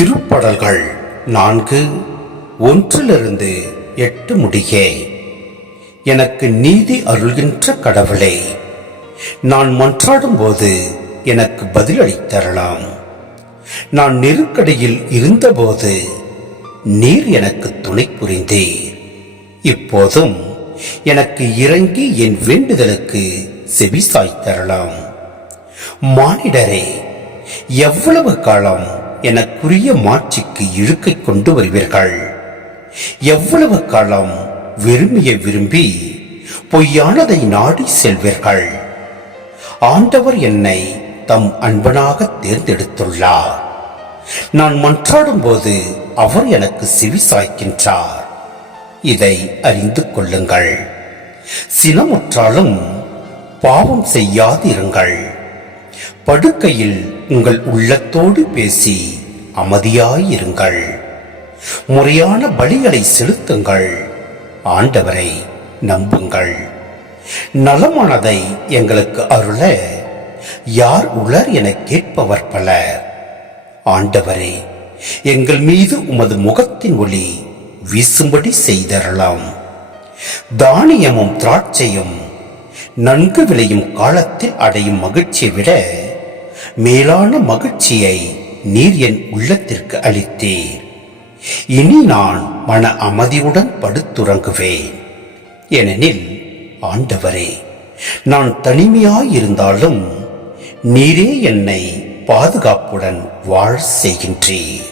திருப்பாடல்கள் 4:1-8 முடிய. எனக்கு நீதி அருள்கின்ற கடவுளே, நான் மன்றாடும் போது எனக்கு பதிலளித்தரலாம். நான் நெருக்கடியில் இருந்தபோது நீர் எனக்கு துணை புரிந்தீர். இப்போதும் எனக்கு இறங்கி என் வேண்டுதலுக்கு செவிசாய்த்தரலாம். மானிடரே, எவ்வளவு காலம் எனக்குரிய மாட்சிக்கு இழுக்கை கொண்டு வருவீர்கள்? எவ்வளவு காலம் விரும்பிய விரும்பி பொய்யானதை நாடி செல்வீர்கள்? ஆண்டவர் என்னை தம் அன்பனாக தேர்ந்தெடுத்துள்ளார். நான் மன்றாடும் போது அவர் எனக்கு செவி சாய்க்கின்றார். இதை அறிந்து கொள்ளுங்கள். சினமுற்றாலும் பாவம் செய்யாதிருங்கள். படுக்கையில் உங்கள் உள்ளத்தோடு பேசி அமைதியாயிருங்கள். முறையான பலிகளை செலுத்துங்கள். ஆண்டவரை நம்புங்கள். நலமானதை எங்களுக்கு அருள யார் உளர் என கேட்பவர் பலர். ஆண்டவரே, எங்கள் மீது உமது முகத்தின் ஒளி வீசும்படி செய்தரலாம். தானியமும் திராட்சையும் நன்கு விளையும் காலத்தில் அடையும் மகிழ்ச்சியை விட மேலான மகிழ்ச்சியை நீர் என் உள்ளத்திற்கு அளித்தீர். இனி நான் மன அமைதியுடன் படுத்துறங்குவேன். ஏனெனில் ஆண்டவரே, நான் தனிமையாயிருந்தாலும் நீரே என்னை பாதுகாப்புடன் வாழ செய்கின்றீர்.